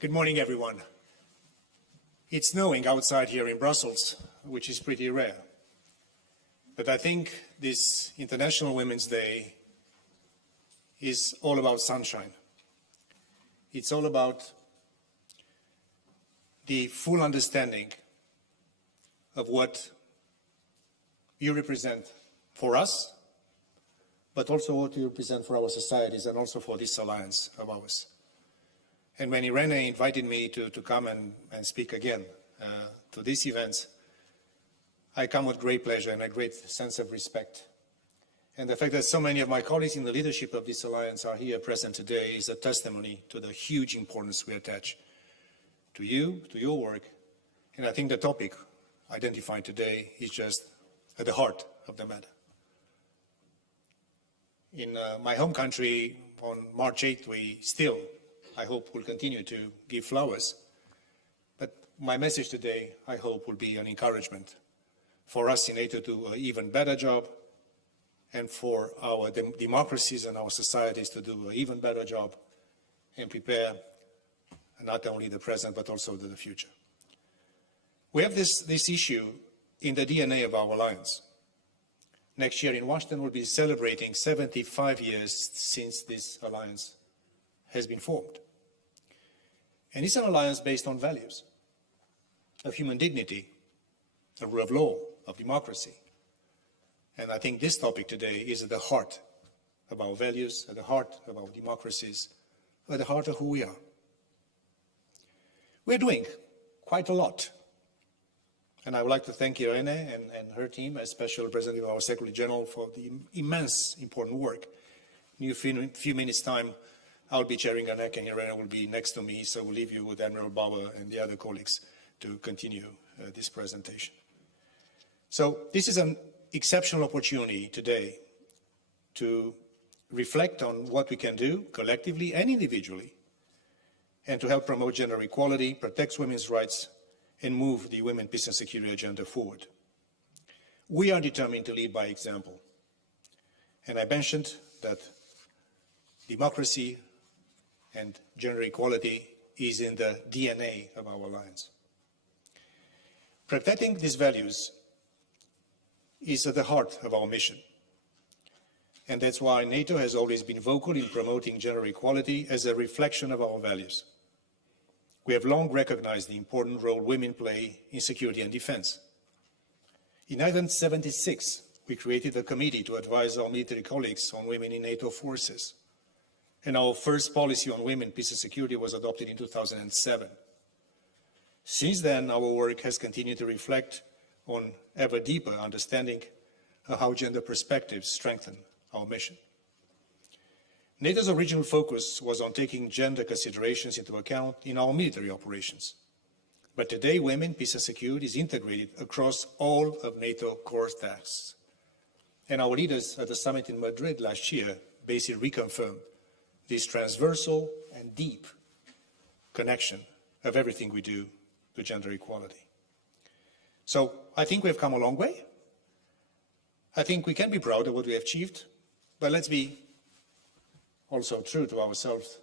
Good morning, everyone. It's snowing outside here in Brussels, which is pretty rare. But I think this International Women's Day is all about sunshine. It's all about the full understanding of what you represent for us, but also what you represent for our societies and also for this alliance of ours. And when Irene invited me to come and speak again to these events, I come with great pleasure and a great sense of respect. And the fact that so many of my colleagues in the leadership of this alliance are here present today is a testimony to the huge importance we attach to you, to your work. And I think the topic identified today is just at the heart of the matter. In my home country, on March 8th, we still, I hope, will continue to give flowers. But my message today, I hope, will be an encouragement for us in NATO to do an even better job, and for our democracies and our societies to do an even better job and prepare not only the present but also the future. We have this issue in the DNA of our alliance. Next year in Washington, we'll be celebrating 75 years since this alliance has been formed. And it's an alliance based on values of human dignity, the rule of law, of democracy. And I think this topic today is at the heart of our values, at the heart of our democracies, at the heart of who we are. We're doing quite a lot. And I would like to thank Irene and her team, as Special Representative of our Secretary General, for the immense important work. In a few minutes' time, I'll be chairing a neck and Irene will be next to me, so we'll leave you with Admiral Bauer and the other colleagues to continue this presentation. So this is an exceptional opportunity today to reflect on what we can do collectively and individually, and to help promote gender equality, protect women's rights, and move the women, peace and security agenda forward. We are determined to lead by example. And I mentioned that democracy and gender equality is in the DNA of our alliance. Protecting these values is at the heart of our mission. And that's why NATO has always been vocal in promoting gender equality as a reflection of our values. We have long recognized the important role women play in security and defense. In 1976, we created a committee to advise our military colleagues on women in NATO forces. And our first policy on women, peace and security was adopted in 2007. Since then, our work has continued to reflect on ever deeper understanding of how gender perspectives strengthen our mission. NATO's original focus was on taking gender considerations into account in our military operations. But today, women, peace and security is integrated across all of NATO core tasks. And our leaders at the summit in Madrid last year basically reconfirmed this transversal and deep connection of everything we do to gender equality. So I think we've come a long way. I think we can be proud of what we have achieved, but let's be also true to ourselves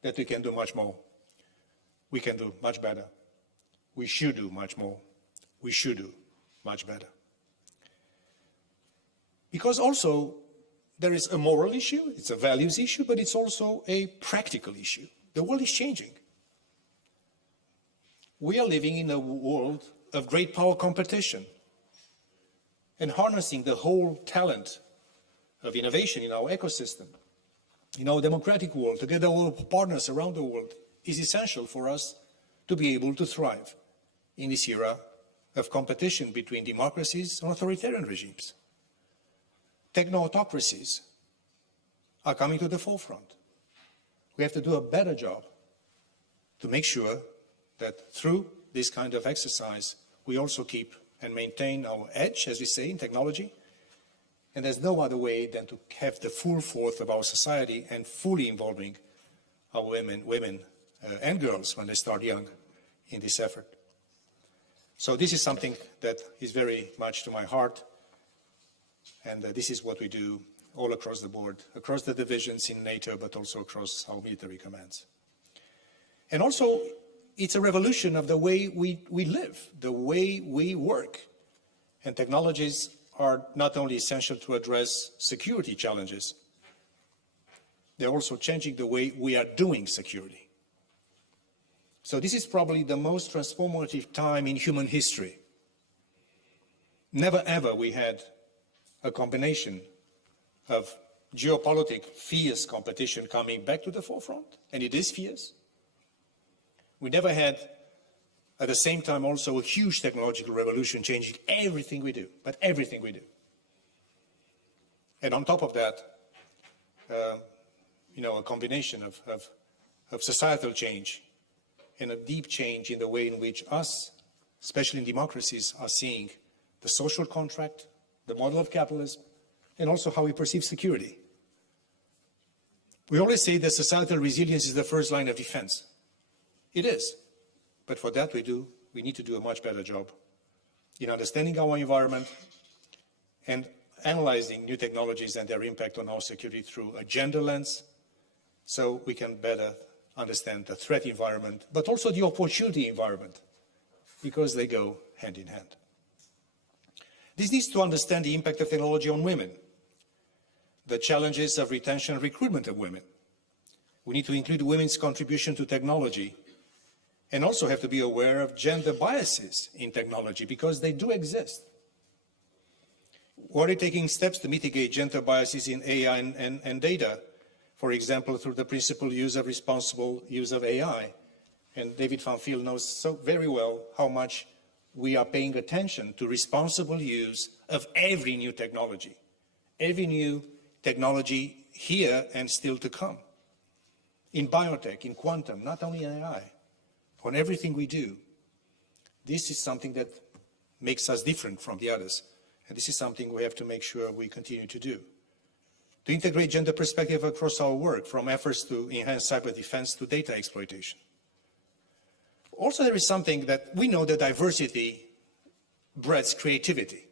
that we can do much more. We can do much better. We should do much more. We should do much better. Because also there is a moral issue, it's a values issue, but it's also a practical issue. The world is changing. We are living in a world of great power competition, and harnessing the whole talent of innovation in our ecosystem, in our democratic world, together with our partners around the world, is essential for us to be able to thrive in this era of competition between democracies and authoritarian regimes. Techno-autocracies are coming to the forefront. We have to do a better job to make sure that through this kind of exercise, we also keep and maintain our edge, as we say, in technology. And there's no other way than to have the full force of our society and fully involving our women and girls when they start young in this effort. So this is something that is very much to my heart, and this is what we do all across the board, across the divisions in NATO, but also across our military commands. And also, it's a revolution of the way we live, the way we work. And technologies are not only essential to address security challenges, they're also changing the way we are doing security. So this is probably the most transformative time in human history. Never ever we had a combination of geopolitical fierce competition coming back to the forefront, and it is fierce. We never had, at the same time, also a huge technological revolution changing everything we do, but everything we do. And on top of that, a combination of societal change and a deep change in the way in which us, especially in democracies, are seeing the social contract, the model of capitalism, and also how we perceive security. We always say that societal resilience is the first line of defense. It is. But for that we need to do a much better job in understanding our environment and analyzing new technologies and their impact on our security through a gender lens, so we can better understand the threat environment, but also the opportunity environment, because they go hand in hand. This needs to understand the impact of technology on women, the challenges of retention and recruitment of women. We need to include women's contribution to technology, and also have to be aware of gender biases in technology, because they do exist. We're already taking steps to mitigate gender biases in AI and data, for example, through the principal use of responsible use of AI. And David Van Fiel knows so very well how much we are paying attention to responsible use of every new technology here and still to come. In biotech, in quantum, not only in AI, on everything we do. This is something that makes us different from the others. And this is something we have to make sure we continue to do. To integrate gender perspective across our work, from efforts to enhance cyber defense to data exploitation. Also, there is something that we know that diversity breeds creativity.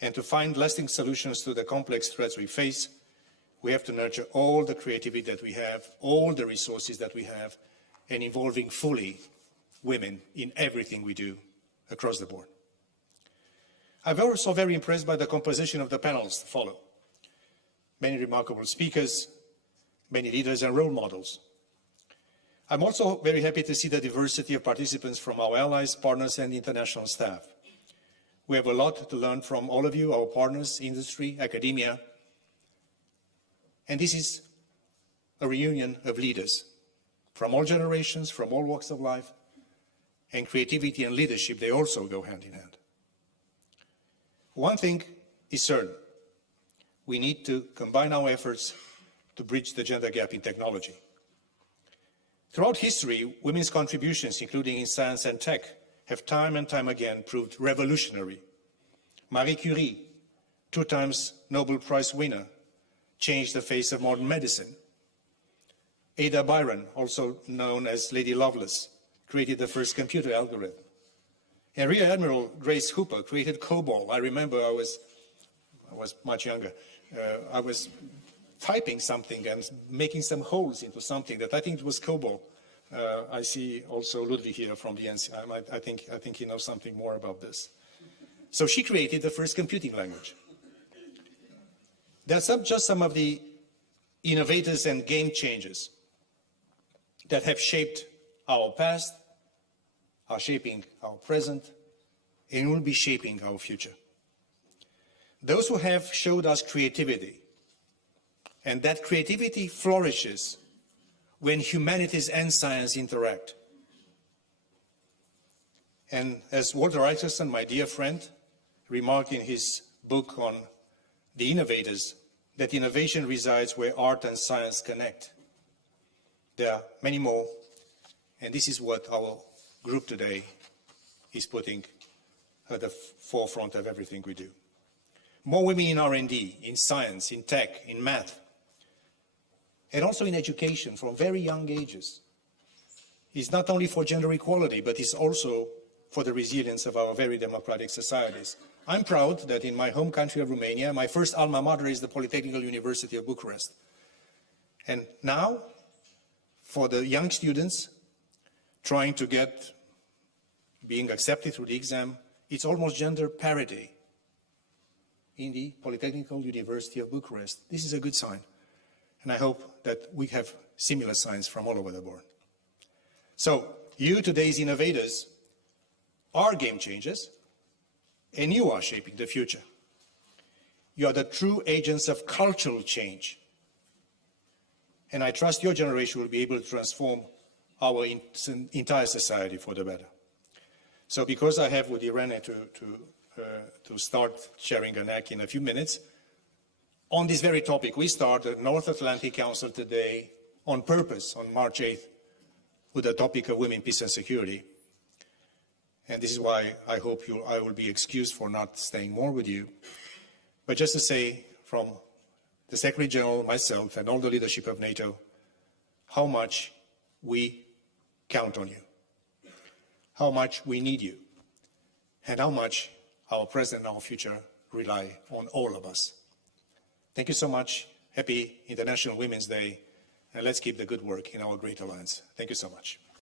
And to find lasting solutions to the complex threats we face, we have to nurture all the creativity that we have, all the resources that we have, and involving fully women in everything we do across the board. I'm also very impressed by the composition of the panels to follow. Many remarkable speakers, many leaders and role models. I'm also very happy to see the diversity of participants from our allies, partners, and international staff. We have a lot to learn from all of you, our partners, industry, academia. And this is a reunion of leaders from all generations, from all walks of life, and creativity and leadership, they also go hand in hand. One thing is certain. We need to combine our efforts to bridge the gender gap in technology. Throughout history, women's contributions, including in science and tech, have time and time again proved revolutionary. Marie Curie, 2 times Nobel Prize winner, changed the face of modern medicine. Ada Byron, also known as Lady Lovelace, created the first computer algorithm. And Rear Admiral Grace Hooper created COBOL. I remember I was much younger. I was typing something and making some holes into something that I think it was COBOL. I see also Ludwig here from the NC. I think he knows something more about this. So she created the first computing language. That's just some of the innovators and game changers that have shaped our past, are shaping our present, and will be shaping our future. Those who have showed us creativity, and that creativity flourishes when humanities and science interact. And as Walter Isaacson, my dear friend, remarked in his book on the Innovators, that innovation resides where art and science connect. There are many more, and this is what our group today is putting at the forefront of everything we do. More women in R&D, in science, in tech, in math, and also in education from very young ages. It's not only for gender equality, but it's also for the resilience of our very democratic societies. I'm proud that in my home country of Romania, my first alma mater is the Polytechnical University of Bucharest. And now, for the young students trying to being accepted through the exam, it's almost gender parity in the Polytechnical University of Bucharest. This is a good sign, and I hope that we have similar signs from all over the board. So, you, today's innovators, are game changers, and you are shaping the future. You are the true agents of cultural change. And I trust your generation will be able to transform our entire society for the better. So because I have with Irene to start sharing an act in a few minutes, on this very topic, we start the North Atlantic Council today on purpose on March 8th with the topic of women, peace and security. And this is why I hope I will be excused for not staying more with you. But just to say from the Secretary General, myself, and all the leadership of NATO, how much we count on you, how much we need you, and how much our present and our future rely on all of us. Thank you so much. Happy International Women's Day, and let's keep the good work in our great alliance. Thank you so much.